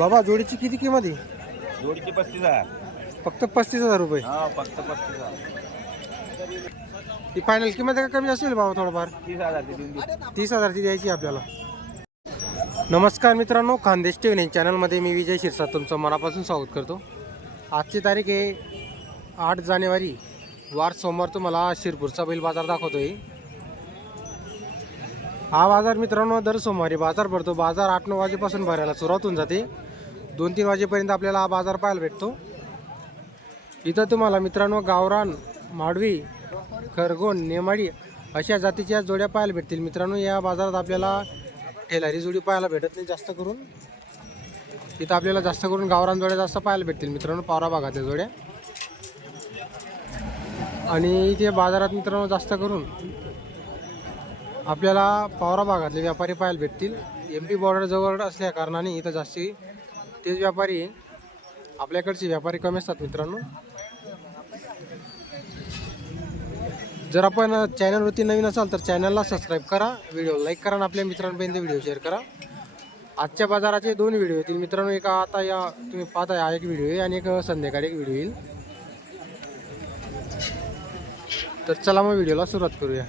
बाबा जोडीची किती किंमत आहे? जोडीची पस्तीस हजार. फक्त पस्तीस हजार रुपये. हा फक्त पस्तीस हजार. ही फायनल किंमत आहे का कमी असेल बाबा थोडंफार? तीस हजार ते देऊन दे तीस हजारची द्यायची आपल्याला. नमस्कार मित्रांनो खानदेश टी व्ही चॅनलमध्ये मी विजय शिरसाट तुमचं मनापासून स्वागत करतो. आजची तारीख आहे आठ जानेवारी. वार सोमवार तुम्हाला शिरपूरचा बैल बाजार दाखवतोय. हा बाजार मित्रांनो दर सोमवारी बाजार भरतो. बाजार आठ नऊ वाजेपासून भरायला सुरुवात होऊन जाते. दोन तीन वाजेपर्यंत आपल्याला हा बाजार पाहायला भेटतो. इथं तुम्हाला मित्रांनो गावरान माडवी खरगोण नेमाडी अशा जातीच्या जोड्या पाहायला भेटतील. मित्रांनो या बाजारात आपल्याला ठेलारी जोडी पाहायला भेटत नाही जास्त करून. इथं आपल्याला जास्त करून गावरान जोड्या जास्त पाहायला भेटतील. मित्रांनो पावरा भागातल्या जोड्या. आणि इथे बाजारात मित्रांनो जास्त करून आपल्याला पावरा भागातले व्यापारी पाहायला भेटतील. एम पी बॉर्डर जवळ असल्या कारणाने इथं जास्ती तेच व्यापारी आपल्याकडचे व्यापारी कमी असतात मित्रांनो. जर आपण चॅनलवरती नवीन असाल तर चॅनलला सबस्क्राईब करा व्हिडिओ लाईक करा आणि आपल्या मित्रांपर्यंत व्हिडिओ शेअर करा. आजच्या बाजाराचे दोन व्हिडिओ येतील. मित्रांनो एक आता या तुम्ही पाहता हा एक व्हिडिओ आहे आणि एक संध्याकाळी एक व्हिडिओ येईल. तर चला मग व्हिडिओला सुरुवात करूया.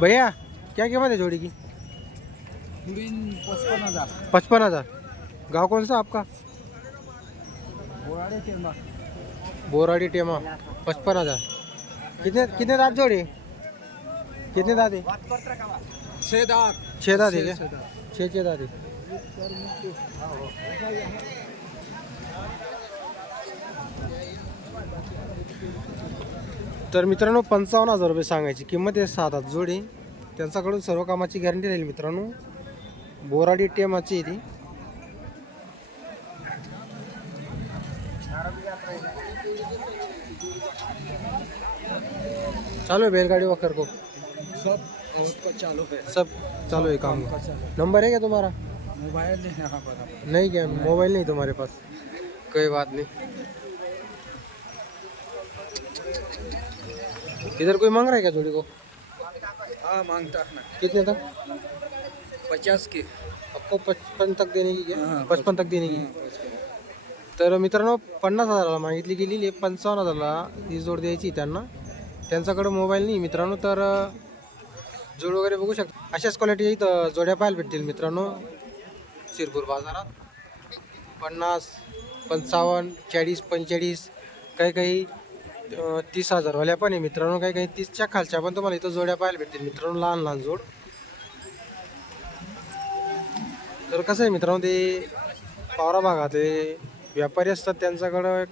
भैया क्या कीमत है जोड़ी की? पचपन हज़ार। पचपन हज़ार गाँव कौन सा आपका? बोराड़ी टेमा। पचपन हज़ार। कितने कितने दांत जोड़े? कितने दांत है? छह दात। छः दांत है क्या? छः छः दांत है। तर मित्रांनो पंचावन्न हजार रुपये सांगायची किंमत आहे सात हात जोडी. त्यांच्याकडून सर्व कामाची गॅरंटी राहील मित्रांनो. बोराडी टेमाची आहे ती. चालू है बैलगाड़ी वखर को? सब चालू है। सब चालू है काम. नंबर है क्या तुम्हारा? मोबाइल नहीं यहाँ पर नहीं क्या मोबाइल नहीं तुम्हारे पास. कोई बात नहीं। इधर कोई मांग रहा है क्या जोड़ी को? हाँ मांगता है। ना कितने तक? पचास की। आपको पचपन तक देने की क्या? हाँ, पचपन तक देने की। तर मित्रांनो पन्नास हजाराला मागितली गेलेली आहे पंचावन्न हजारला ही जोड द्यायची त्यांना. त्यांच्याकडे मोबाईल नाही मित्रांनो तर जोड वगैरे बघू शकता. अशाच क्वालिटी इथं जोड्या पाहायला भेटतील मित्रांनो. शिरपूर बाजारात. पन्नास पंचावन्न चाळीस पंचेचाळीस काही काही तीस हजारवाल्या पण आहे. मित्रांनो काही काही तीसच्या खालच्या पण तुम्हाला इथं जोड्या पाहायला भेटतील. मित्रांनो लहान लहान जोड. तर कसं आहे मित्रांनो ते पावरा भागात व्यापारी असतात त्यांच्याकडं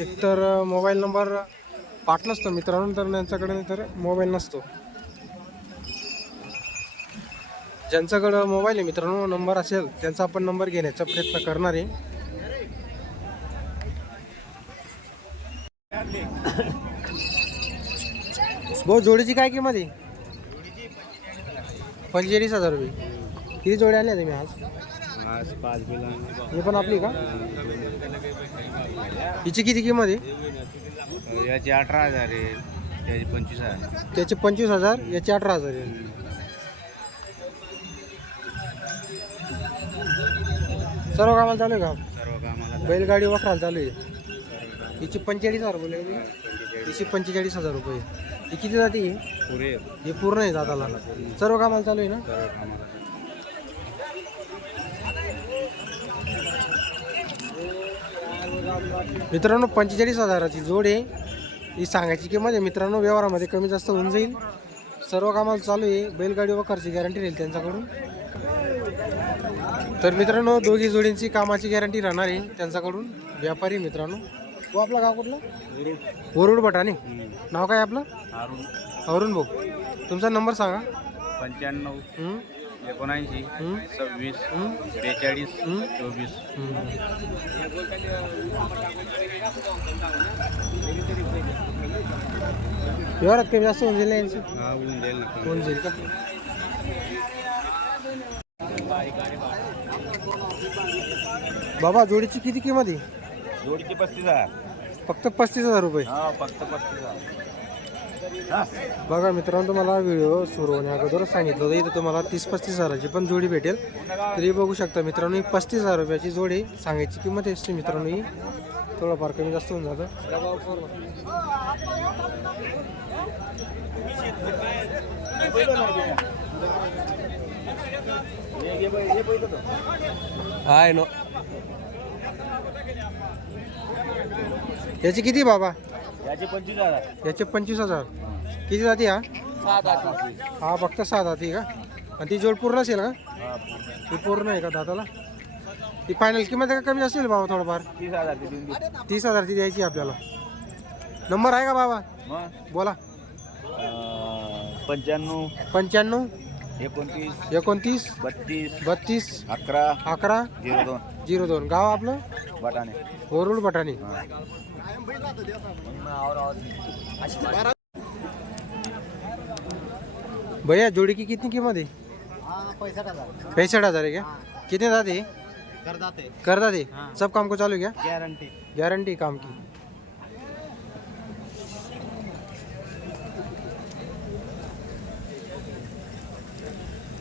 एकतर मोबाईल नंबर पाठ नसतो. मित्रांनो तर त्यांच्याकडे तर मोबाईल नसतो. ज्यांच्याकडं मोबाईल आहे मित्रांनो नंबर असेल त्यांचा आपण नंबर घेण्याचा प्रयत्न करणार आहे. भाऊ जोडीची काय किंमत आहे? पंचेचाळीस हजार रुपये. किती जोड्या आणल्या तुम्ही आज? हे पण आपली का? हिची किती किंमत आहे? याची अठरा हजार आहे याची पंचवीस हजार. त्याचे पंचवीस हजार याचे अठरा हजार आहे. सर्व कामाला चालू आहे का? सर्व कामाला बैलगाडी वखराला चालू आहे. हिची पंचेचाळीस हजार बोलले हिची पंचेचाळीस हजार रुपये. ही किती जाती ही? पुरे. हे पूर्ण आहे दादाला सर्व कामाला चालू आहे ना? सर्व कामाला मित्रांनो पंचेचाळीस हजाराची जोड आहे. ही सांगायची किंमत आहे. मित्रांनो व्यवहारामध्ये कमी जास्त होऊन जाईल. सर्व कामाला चालू आहे. बैलगाडी वखरची गॅरंटी राहील त्यांच्याकडून. तर मित्रांनो दोघी जोडींची कामाची गॅरंटी राहणार आहे त्यांच्याकडून. व्यापारी मित्रांनो. तो आपला गाव कुठलं वरुड बटाने नाव काय आपलं अरुण अरुण भाऊ तुमचा नंबर सांगा पंच्याण्णव हं? एकोणऐंशी हं? सव्वीस हं? बेचाळीस हं? चोवीस हं. व्यवहारात कमी जास्त होऊन जाईल हा. होऊन जाईल का बाबा जोडीची किती किंमत आहे जोडीची पस्तीस हजार. फक्त पस्तीस हजार रुपये. हा फक्त पस्तीस बघा मित्रांनो तुम्हाला व्हिडिओ सुरू होण्या अगोदर सांगितलं होतं. इथं तुम्हाला तीस पस्तीस हजाराची पण जोडी भेटेल. तरी बघू शकता मित्रांनो ही पस्तीस हजार रुपयाची जोडी सांगायची किंमत असते मित्रांनो ही थोडंफार कमी जास्त होऊन जातं. हाय नो. याची किती बाबा? याचे पंचवीस हजार याचे पंचवीस हजार. किती जाती हा? हा फक्त सहा जाती का? आणि ती जोड पूर्ण असेल का? ती पूर्ण आहे का दादाला ती फायनल किंमत का कमी असेल बाबा थोडंफार? तीस हजार ते द्यायची आपल्याला. नंबर आहे का बाबा? बोला. पंच्याण्णव पंच्याण्णव एकोणतीस एकोणतीस बत्तीस बत्तीस अकरा अकरा झिरो दोन. झिरो दोन. गाव आपलं? बटाणे वरुड बटाणी भैया जोड़ी की कितनी कीमत है? पैंसठ हज़ार है क्या? कितने दादे? कर जाते कर दादे सब काम को चालू क्या? गॅरंटी गारंटी काम की।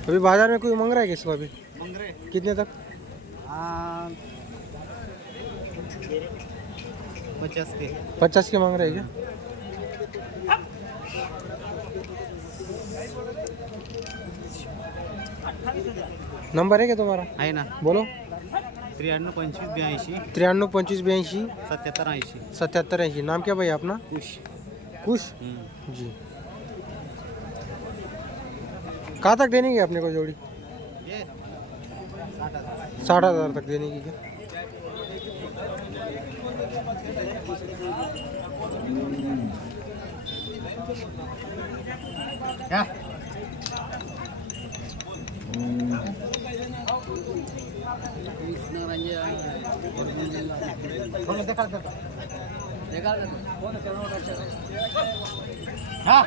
अभी बाज़ार में कोई मंग रहा है क्या इसको अभी? कितने तक? पचास के। पचास के मांग रहे हैं क्या? नंबर है क्या तुम्हारा? आहे ना। बोलो। त्र्याण्णव पंचवीस ब्याऐंशी। त्र्याण्णव पंचवीस बयासी सत्याहत्तर ऐंशी। सत्याहत्तर ऐंशी। नाम क्या भाई अपना? खुश कुश? जी। कहाँ तक देने की है अपने को जोड़ी? साठ हज़ार तक देने की क्या? क्या हा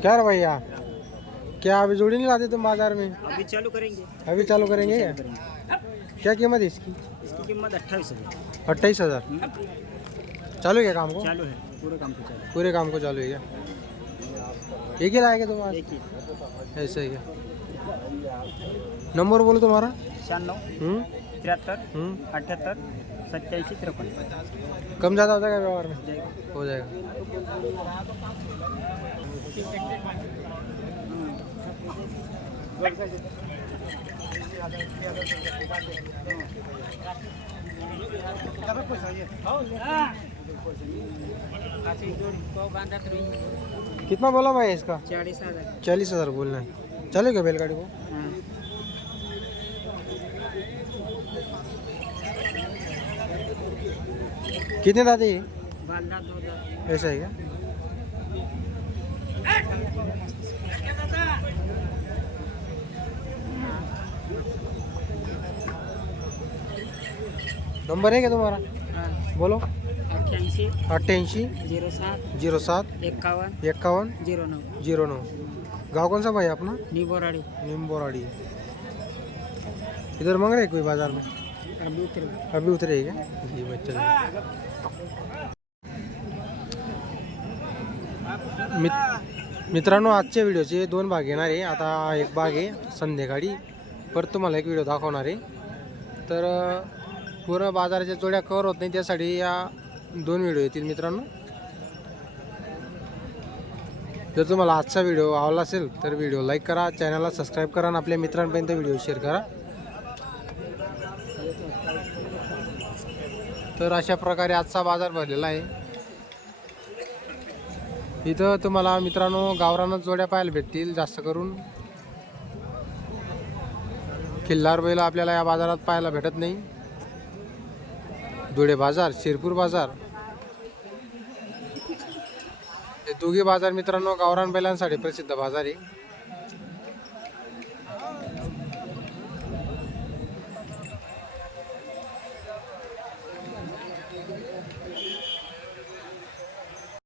क्या रे भैया? क्या अभी जोड़ी नहीं लाते तुम बाज़ार में? अभी चालू करेंगे। अभी चालू करेंगे? क्या क्या कीमत है इसकी? इसकी कीमत अट्ठाईस हज़ार। अट्ठाईस हज़ार? चालू है क्या काम को? चालू है पूरे काम पे चालू पूरे काम को चालू है क्या? एक ही लाएँगे तुम आज एक ही। ऐसा ही क्या नंबर बोलो तुम्हारा। छियानवे तिहत्तर अठहत्तर सत्ताईस तिरपन। कम ज़्यादा हो जाएगा व्यवहार में? हो जाएगा। कितना बोला भाई इसका? हज़ार। चालीस हज़ार बोलना है। चलो क्या बैलगाड़ी को? कितने दादी? ऐसा है क्या? नंबर है क्या तुम्हारा हाँ. बोलो. अठ्ठ्याऐंशी. अट्ठ्याऐंशी झिरो सात. जीरो सात. एक्कावन्न इक्यावन झिरो नऊ. जीरो नौ गाँव कौन सा भाई अपना निबोराडी निम्बोराड़ी. इधर मांग रहे कोई बाजार में? अभी उतरे. अभी उतरे क्या? जी बच्चा मित मित्रांनो आजच्या व्हिडिओचे दोन भाग येणार आहे. आता एक भाग आहे संध्याकाळी. परत तुम्हाला एक व्हिडिओ दाखवणार आहे. तर पूर्ण बाजाराच्या जोड्या कवर होत नाही त्यासाठी या दोन व्हिडिओ येतील मित्रांनो. जर तुम्हाला आजचा व्हिडिओ आवडला असेल तर व्हिडिओ लाईक करा चॅनलला सबस्क्राईब करा आणि आपल्या मित्रांपर्यंत व्हिडिओ शेअर करा. तर अशा प्रकारे आजचा बाजार भरलेला आहे. इथं तुम्हाला मित्रांनो गावरानच जोड्या पाहायला भेटतील जास्त करून. किल्लार बैल आपल्याला या बाजारात पाहायला भेटत नाही. धुळे बाजार शिरपूर बाजार. हे दोघे बाजार मित्रांनो गावरान बैलांसाठी प्रसिद्ध बाजार आहे.